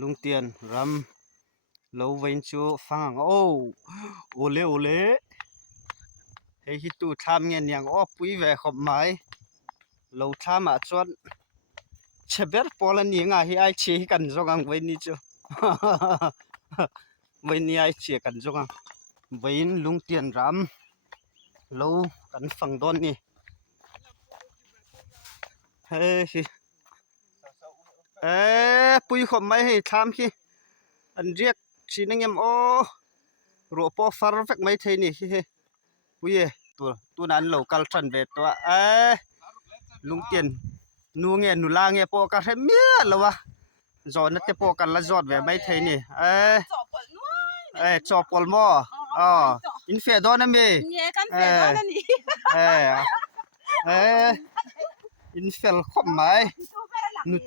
ลุงเตียนรำlâu vén chú phang ô ô lê hay khi tu tham nghe nhàng ô quý về khom máy lâu tham à chọn chế biết polan nhỉ ngà hi ai chế cần cho ngang vén đi chú vén ni ai chế cần cho ngang vén lung tiền rắm lâu cần phang đón nè hey pui khom mai hi tham khi an riek chi nang em o ro po far vek mai thei ni hi pui e tu nan local tran ve to lung tiền nu nghe nu la nghe po ka he mia lawa zo na te po kan la zot ve mai thei ni cho pol mo in fe do na me in fel khom mai nu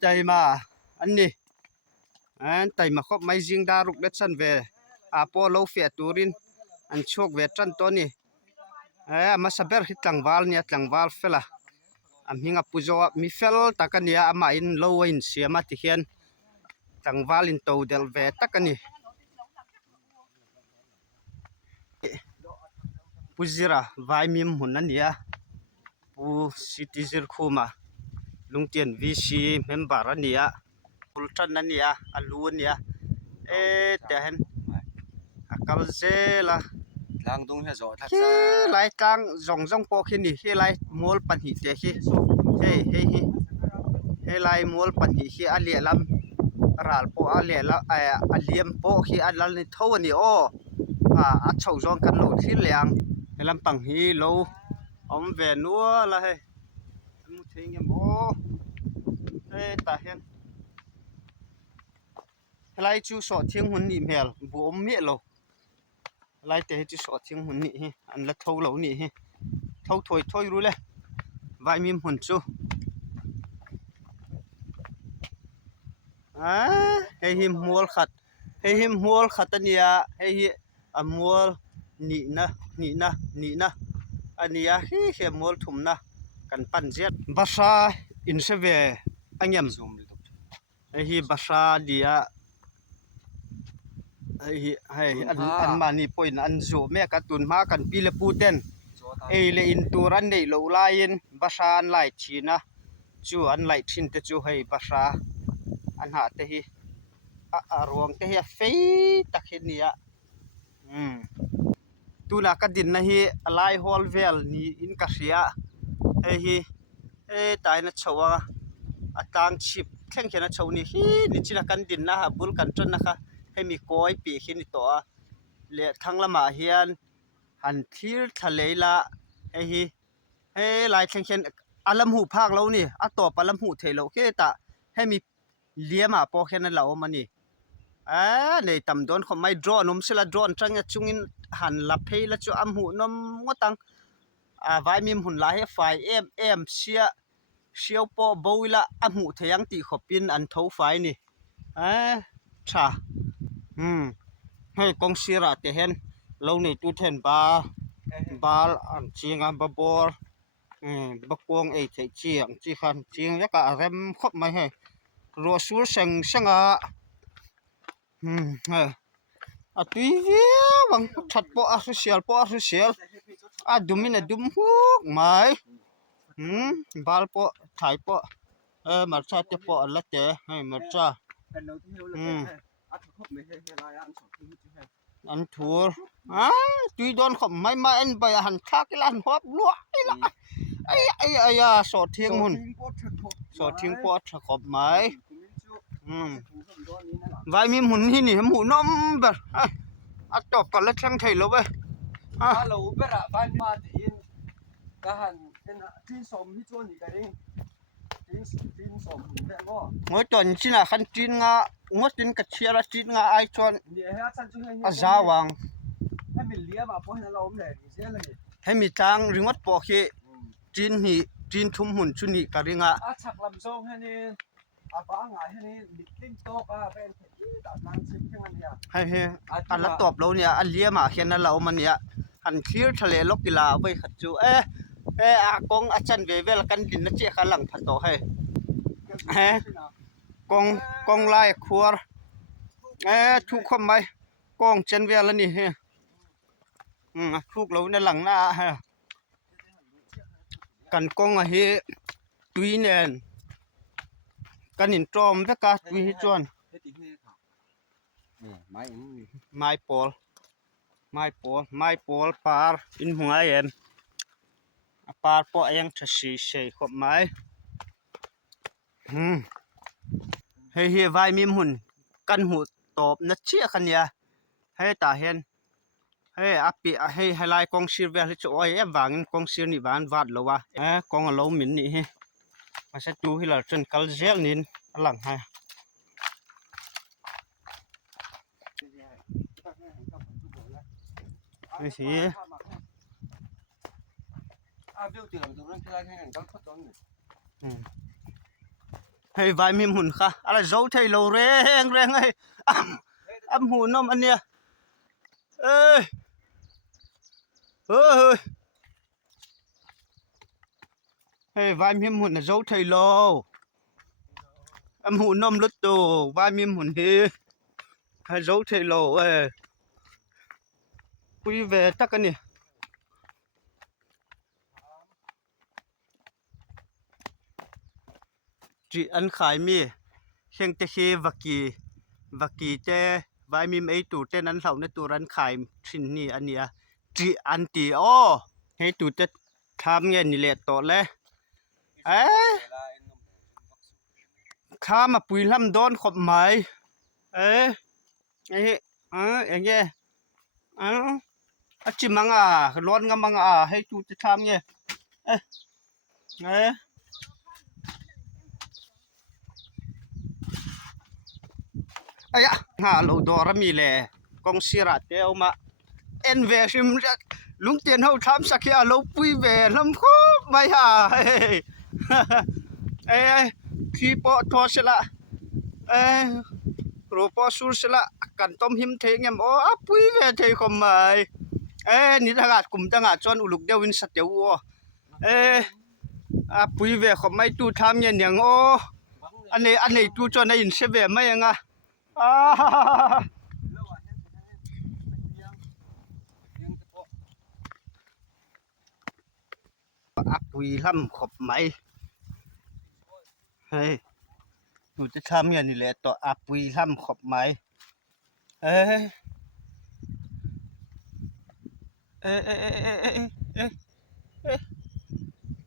tai ma anh đi anh tay mà khóc máy riêng đa rục đất sân về po lâu phê turin anh chuộc về chân to nè mà sao bé khi tlang val phê là anh hinga pujo mi phê ta cái nè mà in lâu in xia mà thì hiện tlang val in tàu del về ta cái nè puzira vai mim hun anh nè pu citizen khu mà lung tiền VC member anh nè ultran anh nè alu nè te hen akal ze la lang dong he zo thak khi lai tang zong po khi ni khi lai mol pan hi te khi he lai mol pan hi khi alia lam ral po alia la aliam po khi alal ni tho ni o a chau zong kan lo thi liang he lam pang hi lo om ve nuwa la he mu theng em o ta hen lai chu so thiang hun ni mel bu om mi lo lai te chu so thiang hun ni hi an la tho lo ni hi tho thoi ru le vai mim hun chu hei him mual khat ania hei hi amual ni na ania hi mual thum na kan pan jet basa in se ve angem zoom hei hi basa dia hei an mani point an zo me ka tun ma kan pile puten le in turan nei lo lain basa an lai thina chu an lai thin te chu hei basa an ha te hi a ruang te hi fei takhinia tuna ka din na hi alai hol vel ni in ka ria hi tai na chawa atang chip thleng khena chawni hi ni chila kan din na ha bul kan tran na kha hemi koi pi khin to le thanglama hian han thil thaleila hi lai thleng khen alam hu phak lo ni a to palam hu thelo ke ta hemi liama po khen la o mani nei tam don khom mai draw num sela draw tang chungin han la pheila chu am hu nom ngotang vai mim hun la he fai em sia siau po boila amu theyang ti khopin an tho fai ni tha hei kong sira te hen lo nei tu then bal an chinga ba bor ba kong ei thei chiang chi khan ching ya ka rem khop mai he ro sur sanga a tui wang that po a social a dumina dum hu mai bal po thai po marcha te po la te marcha an thur tui don khom mai en bai han thak lan hop lua ai so thiang mun so thiang po tha khop mai vai mi mun hi ni mu nom ber a top ka la thang thai lo be lo bera vai ma te in ka han tin som hi chon ni ka ring tin som te ngo ngoi ton china khan tin nga ngot tin ka chiara tin nga ai chon ni he chan chu he a zawang he mi lia ma po na lo le ni se la ni he mi tang ringot po khi tin thum hun chu ni ka ringa a chak lam zo he ni a ba nga he ni miting to ka ben ta nang sim thang an ya he ala top lo nia a liama khian na lo mania han clear thale lokila vai khat chu a kong a chan ve vel kan din na che kha lang phato he กองลายครัวทุกคนไหมกองเจนเวียแล้วนี่ทุกเราในหลังหน้าฮะกันกองเฮตุยเนนกันหินจอมเวกาตุยจวนไม้ปอลปาร์อินหัวเอ็มปาร์ปอยังทศีเชยขบไม้เฮียไว้มีหุ่นกันหูตอบนัดเชี่ยกันยาให้ตาเห็นให้อปีให้ไลกองศิลเวลจะอ้อยวางกองศิลนี่บานวาดแล้ววะกองเราหมิ่นนี่มาใช้ดูให้เราจนกัลเจลนินหลังให้ไม่สิให้ไว้มีหุ่นค่ะอะไรเจ้าไทยเราแรงไงหุ่นน้ำอันเนี้ยเฮ้ยไว้มีหุ่นเจ้าไทยเราหุ่นน้ำรถโตไว้มีหุ่นเฮ้เจ้าไทยเราคุยเวทักกันนี่จีอันขายมีเชียงเตชีวักกี้เจไว้มีไอตูเจนั้นเราในตัวร้านขายชิ้นนี้อันเนี้ยจีอันตีอ้อให้ตูจะทำเงี้ยนี่แหละต่อเลยข้ามาปุยลำดอนขบไม้อย่างเงี้ยจิมังร้อนงมังให้ตูจะทำเงี้ยเราดอร์มีเลยกองศิระเดียวมาเวชิมลุงเตียนเขาทำสักอย่างเราปุยเวลำโคไม่ขี้ปอทอสละโรปอสูสละกันต้มหิมเทงโอ้ปุยเวเทคมไม่นี่ทางอาจกลุ่มทางอาจจวนอุลุกเดียววินสัตเดียวปุยเวขมไม่ตูทำอย่างโอ้อันนี้ตูจวนในอินเสเวไม่ยังปุยลำขบไหมเฮ้ยตูจะทำอย่างนี้แหละต่อปุยลำขบไหม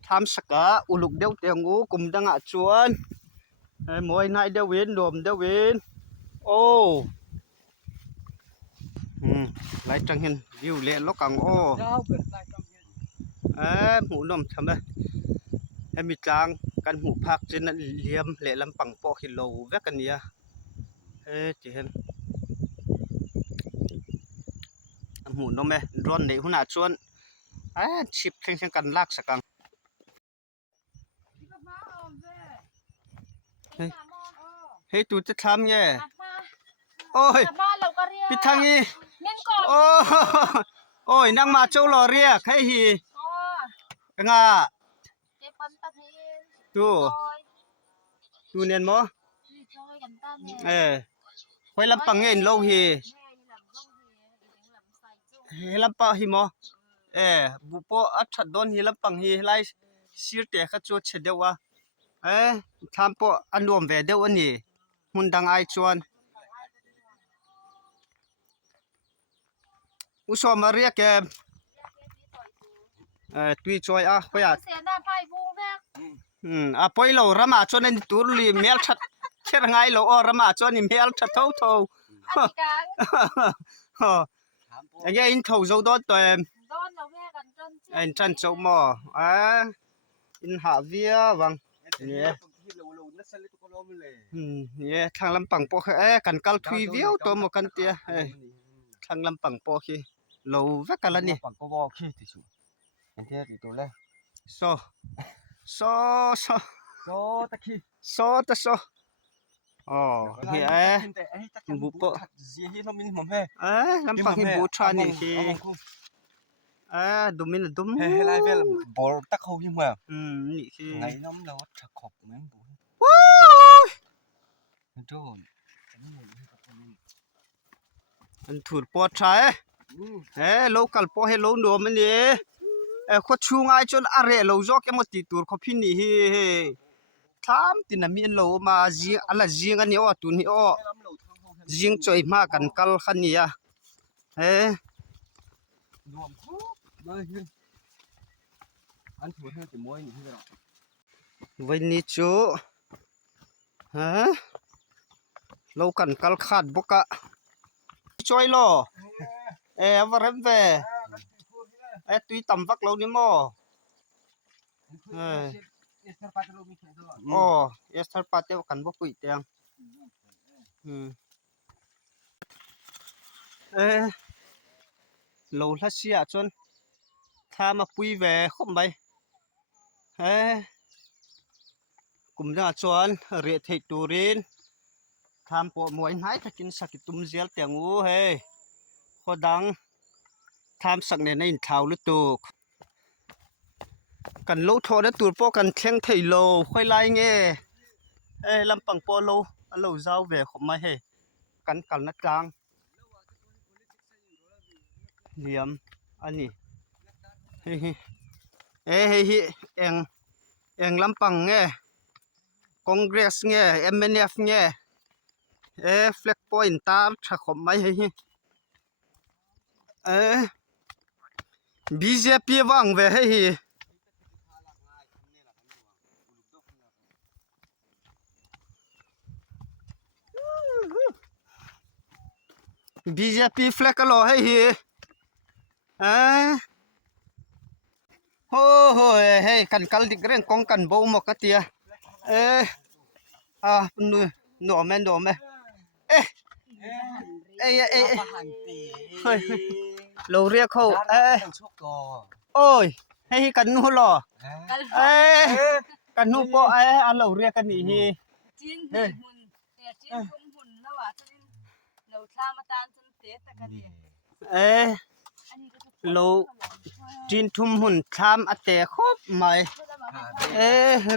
ทำสักอุลุกเดียวเตียงงูกลุ่มดังจวนมวยนายเดวินรวมเดวินโอ้ไล่จังเห็นวิวเละล็อกกังโอ้หูนมทำไมให้มีจางกันหูพักเจนเลียมเละลำปังปอกหิโลแวกกันเนี่ยจีเห็นหูนมไหมร้อนเด็กหัวหน้าชวนชิบแข่งกันลากสักกังเฮ้ยตูจะทำไงโอ้ยพิทังงี้โอ้ยนั่งมาเจ้าหล่อเรียกให้ฮีงาดูเนียนมั้งไว้ลำปังเงินโลฮีลำปังฮีมั้งบุปผาอัดโดนฮีลำปังฮีไล่สิร์เตะขจวดเฉดเดียววะทำปออันรวมเวเดียวอันนี้หุ่นดังไอชวนอุศมาเรียกแกตุยจอยไปไปเรารามาชวนในตัวลีเมลชัดเชื่อไงเรารามาชวนนี่เมลชัดเท่าอย่างเงี้ยอินเท่าโจดตัวอินจันโจมอินหาเวียวังเนี่ยทางลำปังปอกันกัลทุยเวียวตัวหมกันเตียทางลำปังปอคีเราแวกกันแล้วนี่ปังก็บอกขี้ที่สุดเห็นเท่าตัวเลยโซตะขี้ตะอ๋อเฮ้ยบุปผาลำปังหิบุชานี่คีดูมินดูมให้ไล่เวลบอลตะเขาหิมะนี่คีไงน้องเราจะขบเหมือนบุญ โจนนี่ให้กับคนนี้ อันถูดปอดใช้โลกัลปอให้โลหนัวมันนี่ขดชูงายจนอะไรโลจอกยังมาติดตัวเขาพี่นี่เฮ้ทำตินามีโลมาจิงอะไรจิงอันนี้ตุนี่จิงจ่อยมากกันกัลขันนี่รวมครบเลยอันถูให้จะม้วยนี่ที่เรา วันนี้จูโลกันกัลขาดบุกะช่วยล่อวารมเวตุยตำวักเรานี่มั้งโอ้ยสถาปัตย์กันบุกุยเตียงโลละเสียจนถ้ามาปุยแหวคมไปกุมหน้าจวนเรียดให้ตูรินทำปวดมวยไหนถ้ากินสักตุ้มเจียลเตียงอู้ขอดังทำสักเนี่ยในเท้าลุตุกกันโลทอได้ตูดพวกกันเที่ยงไทยโลค่อยไล่เงี้ยลำปังปอโลโลเจ้าแหวขมมากันนัดกลางเหลี่ยมอันนี้เองลำปังเงี้ยคอนเกรสเงี้ยMNFเงี้ยเฟล็กพอยต์ตาถ้าขมไม่BJP ว่างเว้ยBJP เฟล็กก็รอให้โอ้โหกันกัลดิกเรื่องกองกันบ่หมกกะเตียหนูแม่เฮ้ยเราเรียกเขาโอ้ยให้กันนู่นหรอกันนู่นปออันเราเรียกกันนี่จีนหุ่นจีนหุ่นแล้วว่าจีนเราทำมาตานจนเตะตะกันเนี่ยเราจีนทุ่มหุ่นทำอัตเตะครบไหม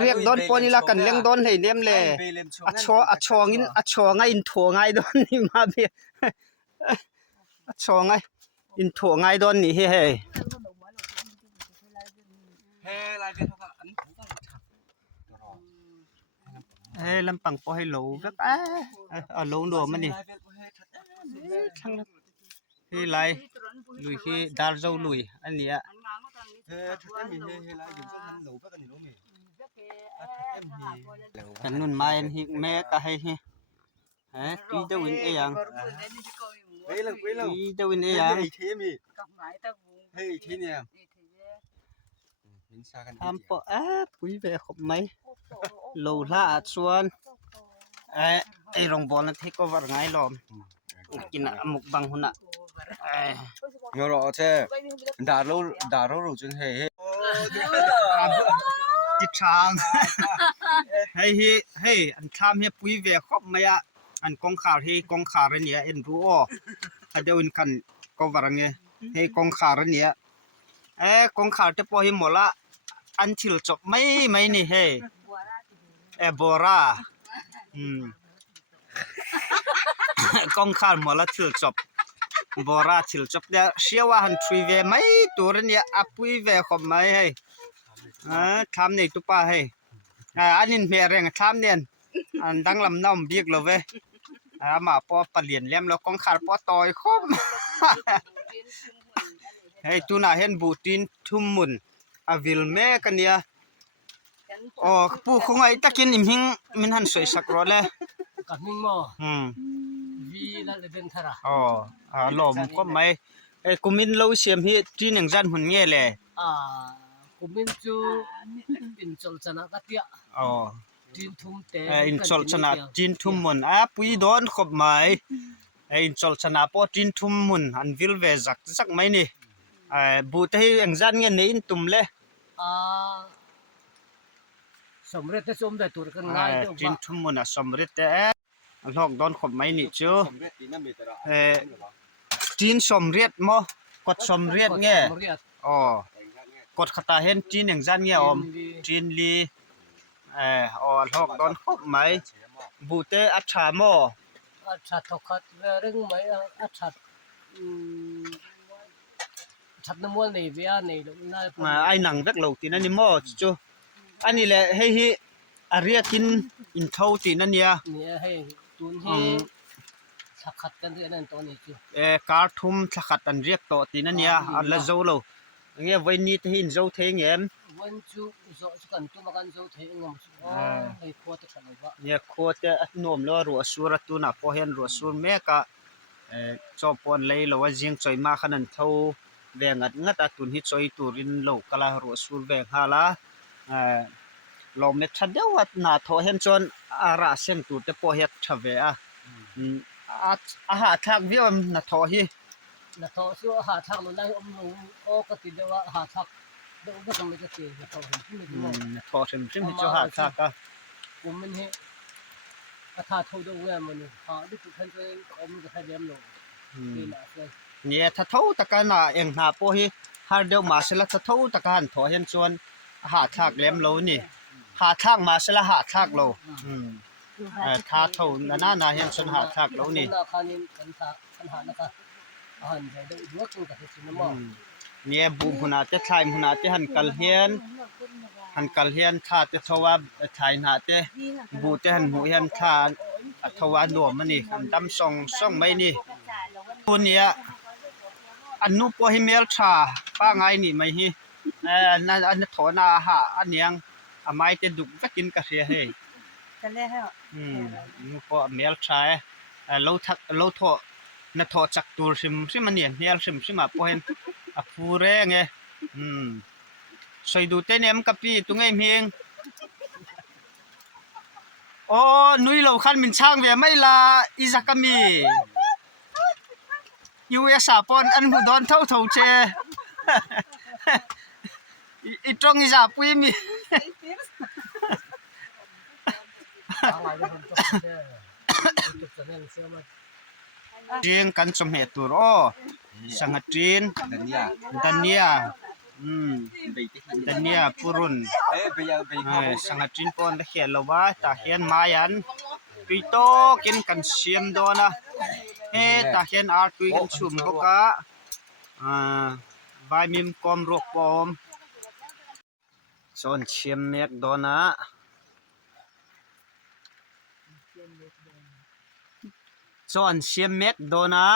เรียกโดนปอนี่ละกันเลี้ยงโดนให้เลี้ยมเลยอัดชองินอัดชอไงอินถั่วไงโดนนี่มาเบียอัดชอไงอินถั่วไงโดนนี่เฮ้ลายเป็นเท่ากับอันถูกต้องลำปังปอให้โหลแบบโหลดัวมันนี่ช่างไรลุยที่ดาร์เจ้าลุยอันนี้กันนุ่นมาเอ็นฮิแม่ก็ให้ตีเจ้าวินเอียงตีเจ้าวินเอียงเฮ้ยทีเนี่ยทำปะปุ้ยเวขบไหมโลละส่วนไอรองบอลนั่นที่ก็ว่าไงล้อมกินหมกบังหุ่นเงาเราใช่ด่าเราจนเฮ้ติดช่างเฮ้ยอันทำให้ปุ้ยเวขบไหมอันกองขาให้กองขาเนี่ยเอ็นรู้อ๋อเดี๋ยวอินกันก็ว่าไงให้กองขาเนี่ยกองขาจะพอให้หมดละอันที่จบไม่นี่เฮ้บัวระกองขาหมดละที่จบบัวระที่จบเดี๋ยวเชื่อว่าหันทรีเวไม่ตัวเนี่ยอัพวีเวขบไม่เฮ้ทำนี่ตุป้าเฮ้อันนี้เมียแรงทำเนี่ยอันดังลำน้ำบิ๊กเลยเว้ยมาพอเปลี่ยนเลี้ยมแล้วกองขาพอต่อยคมเฮ้ตัวน่าเห็นบูตินทุ่มมุนวิลเมกันเนี่ยอ๋อผู้คงไอ้ตะกินอิ่มหิงมินหันสวยสักรอเลยกับมิงโมวีนั่นเลยเป็นทาระอ๋อหลอมก็ไม่กูมินเล่าเสียมที่จีนอย่างจันหุ่นเงี้ยเลยกูมินจูอินโซลชนะกัตยาอ๋อจีนทุ่มเตอินโซลชนะจีนทุ่มมุนปุยโดนขบไม่อินโซลชนะพอจีนทุ่มมุนอันวิลเวสักไม่นี่บูตให้อย่างจันเงี้ยนี่อินตุ่มเลยสมเร็จแต่สมได้ตัวกันง่ายจีนทุ่มมุนสมเร็จแต่ลอกโดนขบไม่นี่จูจีนสมเร็จมั้งกดสมเร็จเงี้ยอ๋อกดขตาเห็นจีนอย่างจันเงี้ยจีนลีอ๋อลอกโดนขบไม่ บูเตอัชาโมอัชัดทกัดเรื่องไหมอัชัดชัดน้ำมันในเวียในน่า ไอ้หนังเวกเหล่าตีนั่นนี่โมจูอันนี้แหละเฮ้ยอาเรียกินอินเท่าตีนั่นเนี่ยเนี่ยให้ตุนให้สักขัดกันที่นั่นตัวนี้จูการทุ่มสักขัดอันเรียกต่อตีนั่นเนี่ยอันละโจโลเงี้ยวันนี้ที่หินโจเทงเงี้ยวันจูโจกันตัวมากันโจเทงงมไอ้ขวดจะอะไรวะเนี่ยโคตรนวมแล้วรัวสูรตุน่ะพอเห็นรัวสูรแม่ก็จอบปนเลยเราว่าจิงจอยมาขนาดเท่าแบงงัดตุนฮิจอยตูรินโลกลารัวสูรแบงฮาละเราเม็ดชัดเดียวว่าหน้าทอเห็นจนอาราเสียงตูแต่พอเห็ดชเวอะอาหารทางวิวหน้าทอฮีนะทอสู้หาทางมันได้อมลงโอ้ก็ติดเดียวว่าหาทางเดี๋ยวก็ต้องไม่จะเสียนะทอผมที่ไม่รู้ทอถึงซึ่งที่จะหาทางก็ผมมันเห็นอาทาทอดเวมันหาดิบขันตัวเองอมจะให้เลี้ยงลงนี่นะเลยเนี่ยถ้าเท่าตะการน่ะเองหน้าพอฮีหาเดียวมาเสร็จแล้วถ้าเท่าตะการทอเห็นจนหาทางเลี้ยงโลนี่หาทางมาเสร็จแล้วหาทางโลถ้าเท่าน่าเห็นจนหาทางโลนี่เนี่ยบุหุนาจะทายหุนาจะหันกัลเฮียนท่าจะทว่าทายนาจะบูจะหันหูเฮียนท่าทว่าหนวมมันนี่อันดำส่องไม่นี่ตัวเนี้ยอันนู้ปอฮิเมลชาป้าไงนี่ไม่ฮีนั่นอันถอนาหาอันยังอไม้จะดุจะกินกระเสียเฮ้กันเลยฮะนู้ปอเมลชาเราถอนัทอจักตูริมซิมันเนี่ยเฮียลซิมาพอเห็นพูเร่งไงสวยดูเต้นเอ็มกับพี่ตุ้งไอ้เมียงโอ้นุ้ยเราขันมินช่างเวียไม่ละอิจักมียูเอสาปอนอันหูดอนเท่าเชอีตรงอิจับปุยมีเจียงกันสมเหตุตัวรอสังหจีนดันเนียดันเนียปุรุนสังหจีนปอนตะเขียนเราว่าตาเขียนมายันปีโตกินกันเชียมโดนะตาเขียนอาร์ตุยกันชุมบกะวายมิมกอมรกปอมโซนเชียมเมกโดนะจอนเชียมเม็ดโดนะ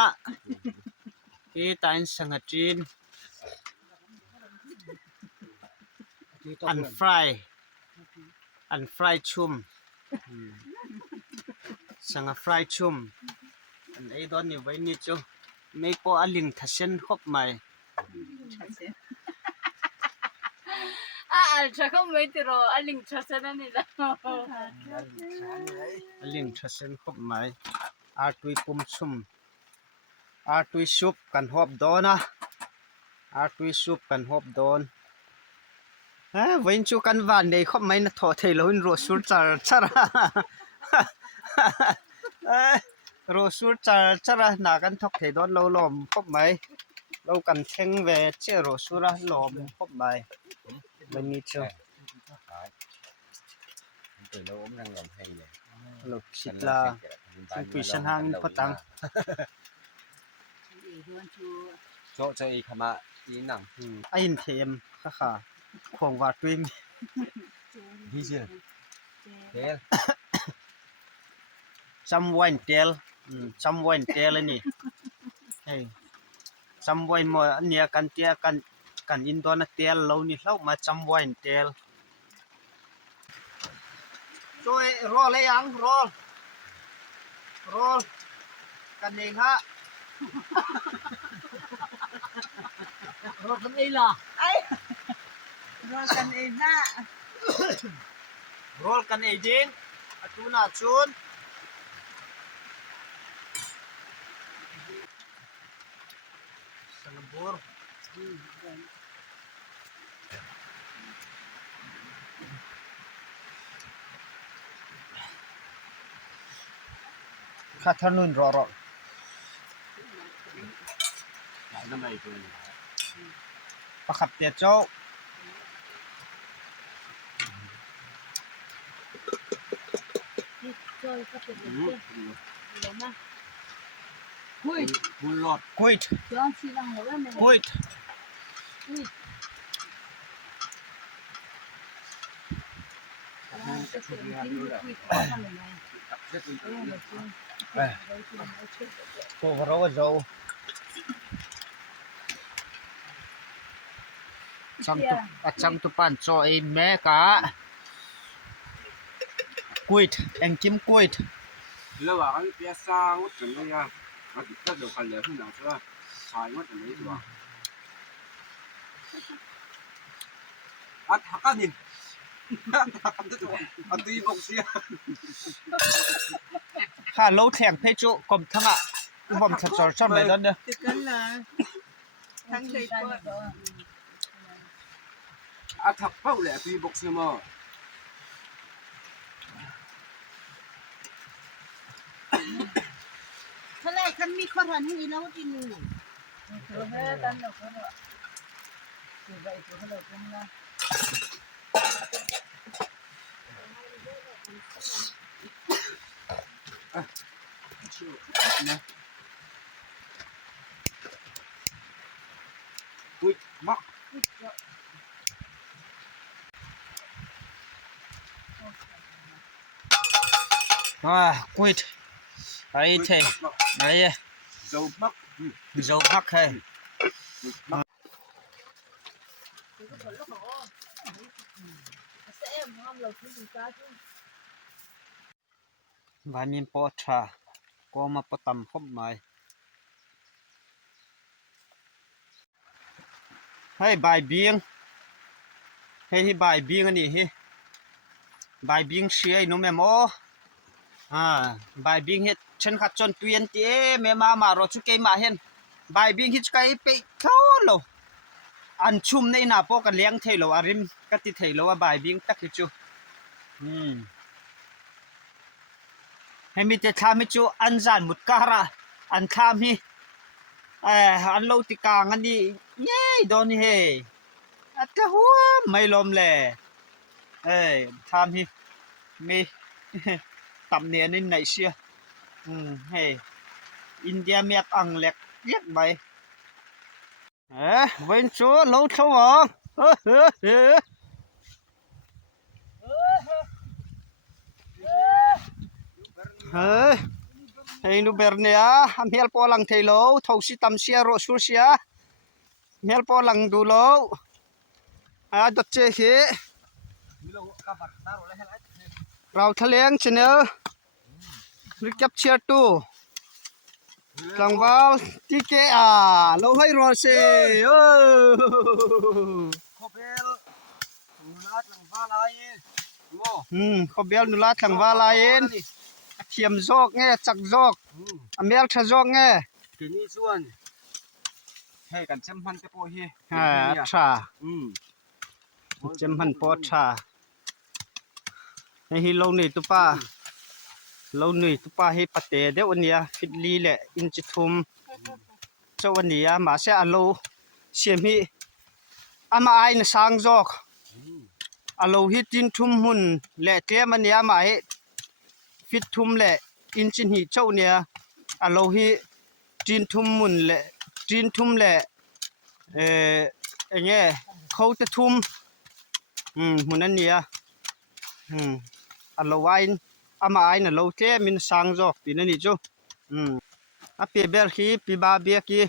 ที่ตายสังจีนอันฟรายชุ่มสังฟรายชุ่มอันไอ้ดอนนี่ไว้นี่จูไม่พออลิงทัศนครบไหมจะก็ไม่ติดรออลิงทัศนนี่ละอลิงทัศนครบไหมอาตุยปุ่มซุ่มอาตุยซุปกันหอบโดนนะอาตุยซุปกันหอบโดนวันจูกันวันเดียเขาไม่น่าทอเทลหินรัวสุดจาระรัวสุดจาระนักันทอกเทดอนเราลมครบไหมเรากันเชงเวเชื่อรัวสุดละลมครบไหมวันนี้เชียวตัวเราอมรังลมให้เลยลูกศิลาซึ่งปีฉันหางพตังโจใจขมาอีหนังไอ้อินเทมค่ะของวาดวิมดีเจเฮลซัมวันเทลเลยนี่เฮ้ยซัมวันมัวเนี่ยกันเตียกันอินโดนีเซียเรานี่เรามาซัมวันเทลช่วยรอเลยยังรอกันเองฮะรอกันเองล่ะรอกันเองฮะรอกันเองจริงตุน่าชุนสังบูร์ข้าทนุนรอประคับเตียเจ้าโจ rồi có tiền được chưa mà ui buồn lọt quýt cho anh xin làm nữa này quýt ui cái tiền chính ui có thằng này cô vào đâu dầu chăm tu pan cho em mẹ cả quýt em kim quýt lâu à cái bia sa ngút chuẩn đây à nó chỉ có được phần lẻ không nào chưa xài ngút chuẩn đấy rồi à thằng nhìn à tuy bông xia ha lâu thèm thấy chỗ cầm thằng ạ vòng thật giỏi cho mày lên đây cái là thằng thầy cô à thằng bao lẻ tuy bông xia mà thế này thân mi con hẳn như nó đi nụ rồi hết tan được rồi thì vậy thì bắt đầu cũng là ui mắc quýt ấy thế đấy dầu mắc dầu mắc hay sẽ ngon lẩu cái gì cả chứ và mình bỏ trà có mà bắt tầm không mày hay bài biếng hay bài biếng anh đi bài biếng xia nó mẹ mò bài biếng hết chân khát chân tuyên tía mẹ mà rồi chú cây mà hen bài biếng hết cái pe tháo lo ăn chum này na po cái liang thầy lo arim cái tí thầy lo bài biếng tắc hết chú hay mi te tham chú ăn giàn một cara ăn tham hi ăn lâu thì càng ăn đi nhé đón he at cái hoa mày lom lẹ tham hi mi tầm nè nên này xia hey India mẹ ăn lẹt liếc bay bên chỗ lâu thâu à hey nu berne am hel po lang thei lo thau si tam sia ro sur sia hel po lang du lo dot che he rau thaleng channel recapture tu lang vào tike lâu hay rồi se khobel nulat lang balai mo khobel nulat lang balai khiêm jok nghe chak jok amel tha jok nghe cái ní chuan hay cần xem phân cái po hi cha chém hẳn po cha hi lâu này tu pa lâu này tu pa hi pate de onia fit li le in chi thum cho onia ma se alo siam hi ama ai na sang jok alo hi tin thum hun le te mania ma hi fit thum le in chin hi chau nia alo hi tin thum mun le tin thum le nghe khâu te thum mun an nia alo wain ama ai na lo te min sang jok tin ani chu a pe ber hi pi ba bia ki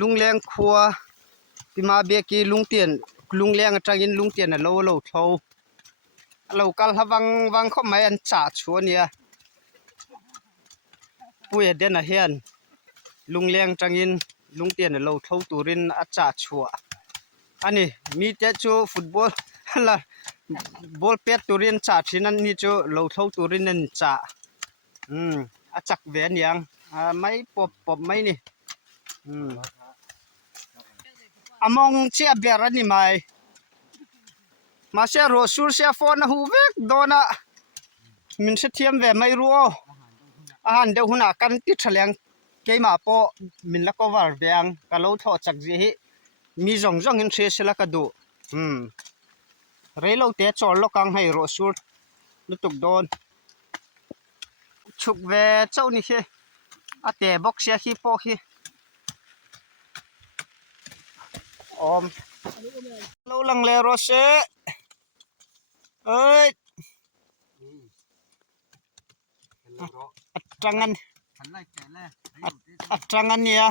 lungleng khua pi ma bia ki lungleng atangin lungtian a lo tho lo kal hawang kho mai an cha chuania puya den a hian lungleng tangin lungtian a lo tho turin a cha chua ani mi te chu football la ball pet turin cha thinan ni chu lo tho turin an cha a chak ve niang mai pop mai ni among chia berani mai ma se ro sur se phone hu vek dona min se thiam ve mai ruo a han de huna kan ti thaleng keima po min la cover veang ka lo tho chak ji hi mi zong in se la ka du rei lo te chol lo kang hai ro sur lu tuk don chuk ve chau ni he a te box ya hi po hi om lo lang le ro se ơi atrangan atrangan nia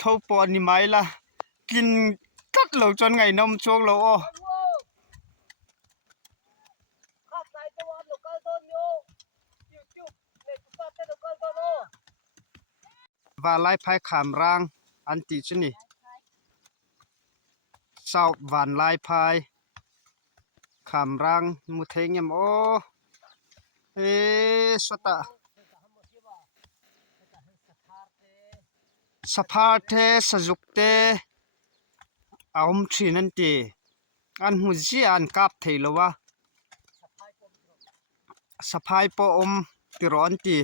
thâu po ni mai la kin cắt lo chon ngày nom chuông lo o và lai phai kham rang an ti chuni sau van lai phai kham rang mu theng em o e sota saphar the sajuk te aum thin an ti an mu ji an kap theilowa saphai po om ti ron ti